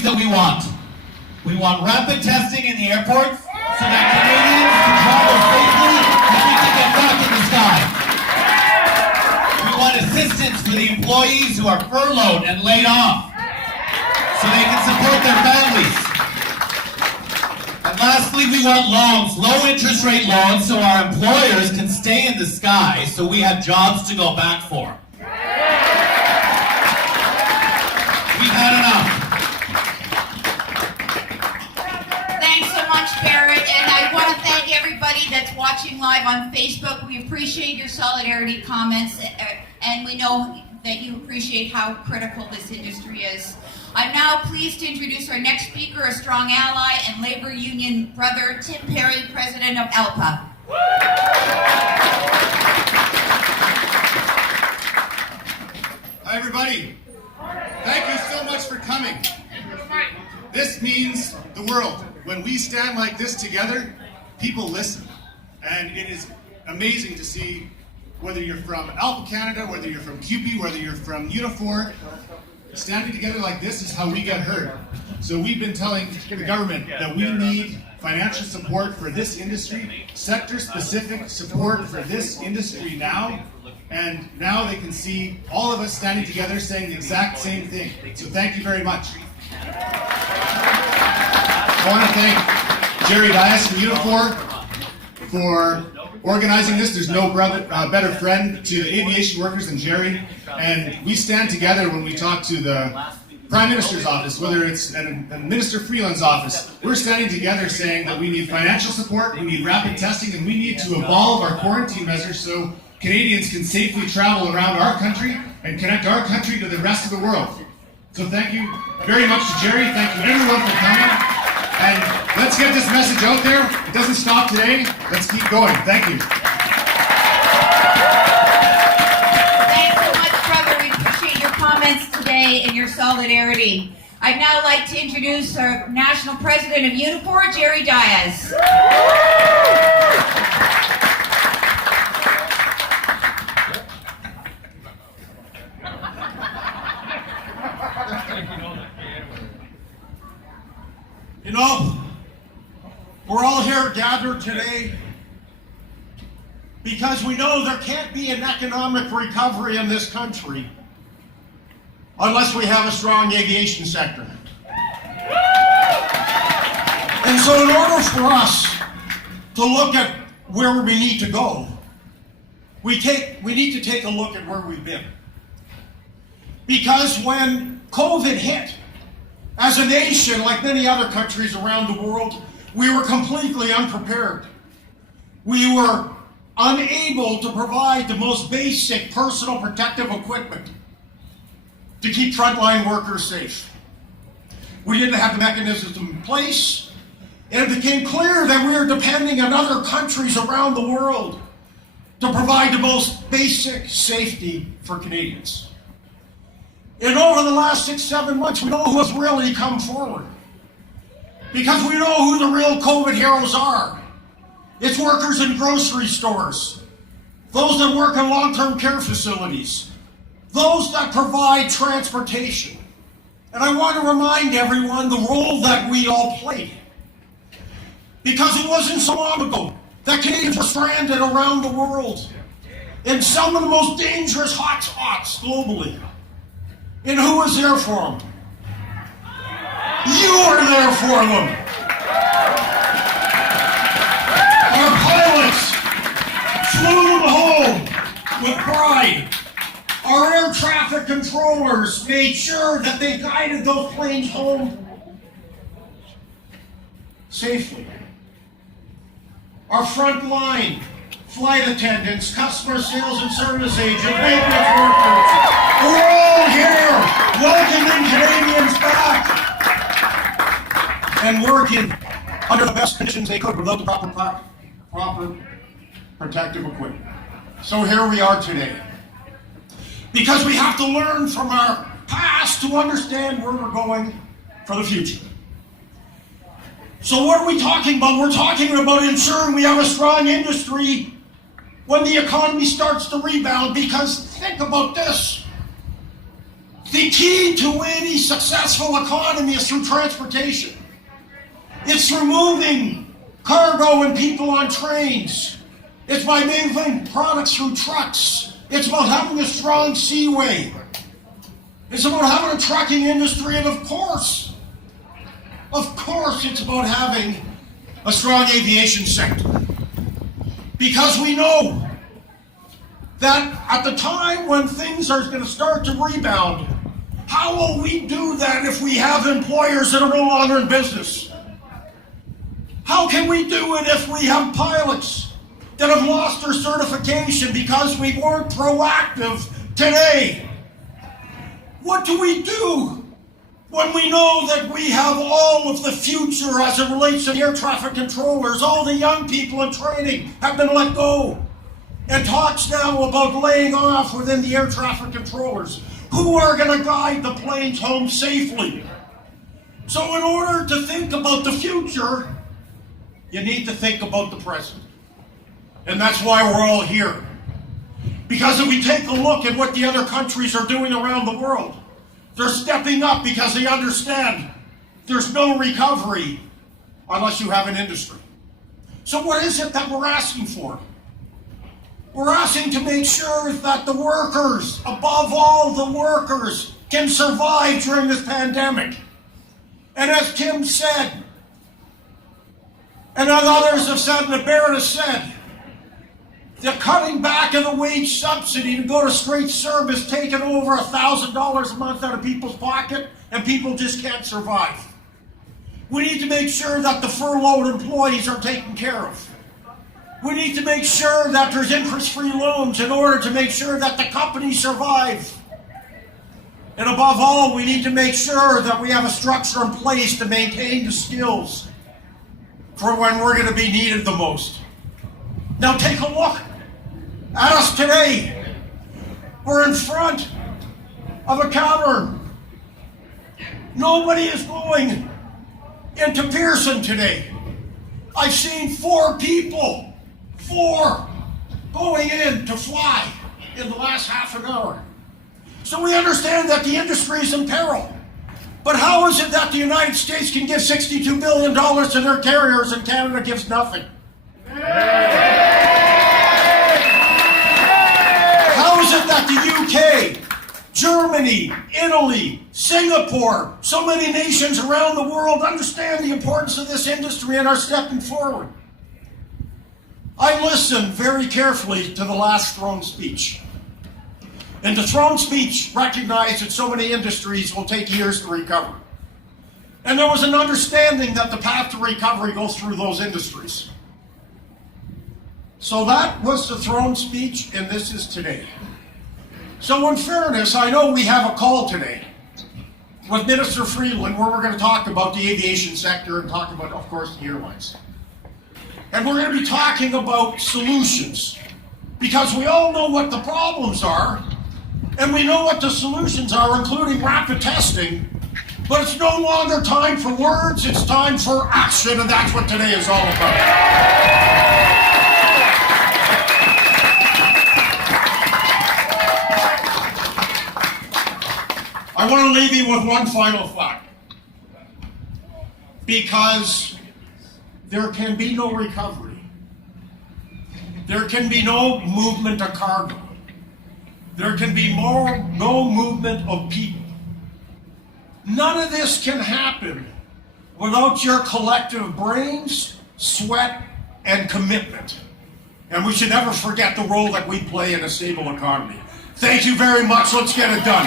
things that we want. We want rapid testing in the airports so that Canadians can travel safely and we can get back in the sky. We want assistance for the employees who are furloughed and laid off so they can support their families. And lastly, we want loans, low interest rate loans, so our employers can stay in the sky so we have jobs to go back for. We've had enough. Thanks so much, Barrett, and I want to thank everybody that's watching live on Facebook. We appreciate your solidarity comments, and we know that you appreciate how critical this industry is. I'm now pleased to introduce our next speaker, a strong ally and labor union brother, Tim Perry, president of ALPA. Hi, everybody. Thank you so much for coming. This means the world. When we stand like this together, people listen. And it is amazing to see whether you're from ALPA Canada, whether you're from CUPE, whether you're from Unifor, standing together like this is how we get heard. So we've been telling the government that we need financial support for this industry, sector-specific support for this industry now, and now they can see all of us standing together saying the exact same thing. So thank you very much. I want to thank Jerry Dias from Unifor for organizing this. There's no better friend to the aviation workers than Jerry. And we stand together when we talk to the Prime Minister's office, whether it's a Minister Freeland's office. We're standing together saying that we need financial support, we need rapid testing, and we need to evolve our quarantine measures so Canadians can safely travel around our country and connect our country to the rest of the world. So thank you very much to Jerry. Thank you everyone for coming. And let's get this message out there. It doesn't stop today. Let's keep going. Thank you. Thanks so much, brother. We appreciate your comments today and your solidarity. I'd now like to introduce our national president of Unifor, Jerry Dias. You know, we're all here gathered today because we know there can't be an economic recovery in this country unless we have a strong aviation sector. And so in order for us to look at where we need to go, we need to take a look at where we've been. Because when COVID hit, as a nation, like many other countries around the world, we were completely unprepared. We were unable to provide the most basic personal protective equipment to keep frontline workers safe. We didn't have the mechanisms in place, and it became clear that we were depending on other countries around the world to provide the most basic safety for Canadians. And over the last 6-7 months, we know who has really come forward. Because we know who the real COVID heroes are. It's workers in grocery stores, those that work in long-term care facilities, those that provide transportation. And I want to remind everyone the role that we all played. Because it wasn't so long ago that Canadians were stranded around the world in some of the most dangerous hotspots globally. And who was there for them? You were there for them. Our pilots flew them home with pride. Our air traffic controllers made sure that they guided those planes home safely. Our frontline flight attendants, customer sales and service agents, maintenance workers, we're all here welcoming Canadians back and working under the best conditions they could without the proper protective equipment. So here we are today. Because we have to learn from our past to understand where we're going for the future. So what are we talking about? We're talking about ensuring we have a strong industry when the economy starts to rebound, because think about this. The key to any successful economy is through transportation. It's through moving cargo and people on trains. It's by moving products through trucks. It's about having a strong seaway. It's about having a trucking industry, and of course, it's about having a strong aviation sector. Because we know that at the time when things are going to start to rebound, how will we do that if we have employers that are no longer in business? How can we do it if we have pilots that have lost their certification because we weren't proactive today? What do we do when we know that we have all of the future as it relates to the air traffic controllers? All the young people in training have been let go. And talks now about laying off within the air traffic controllers. Who are going to guide the planes home safely? So in order to think about the future, you need to think about the present. And that's why we're all here. Because if we take a look at what the other countries are doing around the world, they're stepping up because they understand there's no recovery unless you have an industry. So what is it that we're asking for? We're asking to make sure that the workers, above all the workers, can survive during this pandemic. And as Kim said, and as others have said, and the Barrett has said, the cutting back of the wage subsidy to go to straight service, taking over $1,000 a month out of people's pocket, and people just can't survive. We need to make sure that the furloughed employees are taken care of. We need to make sure that there's interest-free loans in order to make sure that the companies survive. And above all, we need to make sure that we have a structure in place to maintain the skills for when we're going to be needed the most. Now take a look at us today. We're in front of a cavern. Nobody is going into Pearson today. I've seen 4 people going in to fly in the last half an hour. So we understand that the industry is in peril. But how is it that the United States can give $62 billion to their carriers and Canada gives nothing? How is it that the UK, Germany, Italy, Singapore, so many nations around the world understand the importance of this industry and are stepping forward? I listened very carefully to the last throne speech. And the throne speech recognized that so many industries will take years to recover. And there was an understanding that the path to recovery goes through those industries. So that was the throne speech, and this is today. So in fairness, I know we have a call today with Minister Freeland where we're going to talk about the aviation sector and talk about, of course, the airlines. And we're going to be talking about solutions, because we all know what the problems are, and we know what the solutions are, including rapid testing, but it's no longer time for words, it's time for action, and that's what today is all about. I want to leave you with one final thought, because there can be no recovery. There can be no movement of cargo. There can be no movement of people. None of this can happen without your collective brains, sweat, and commitment. And we should never forget the role that we play in a stable economy. Thank you very much. Let's get it done.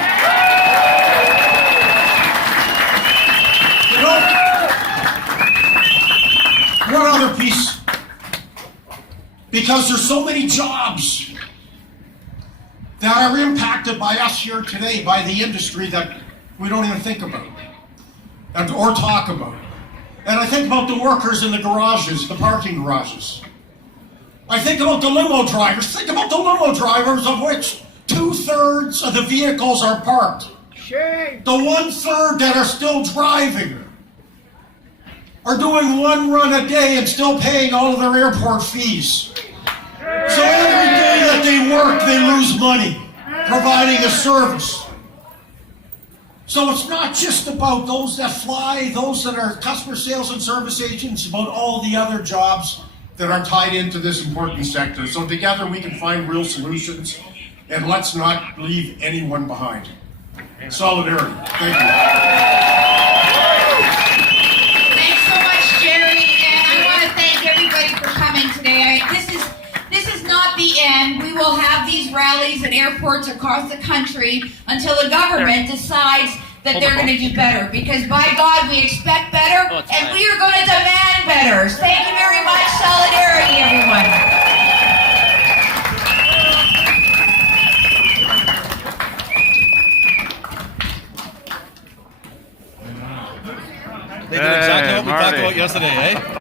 You know, one other piece, because there's so many jobs that are impacted by us here today, by the industry that we don't even think about or talk about. And I think about the workers in the garages, the parking garages. I think about the limo drivers. Think about the limo drivers, of which 2/3 of the vehicles are parked. Shame. The 1/3 that are still driving are doing 1 run a day and still paying all of their airport fees. So every day that they work, they lose money providing a service. So it's not just about those that fly, those that are customer sales and service agents, about all the other jobs that are tied into this important sector. So together we can find real solutions, and let's not leave anyone behind. Solidarity. Thank you. Thanks so much, Jerry, and I want to thank everybody for coming today. This is not the end. We will have these rallies at airports across the country until the government decides that they're going to do better. Because by God, we expect better, and we are going to demand better. Thank you very much. Solidarity, everyone. They did exactly what we talked about yesterday, eh?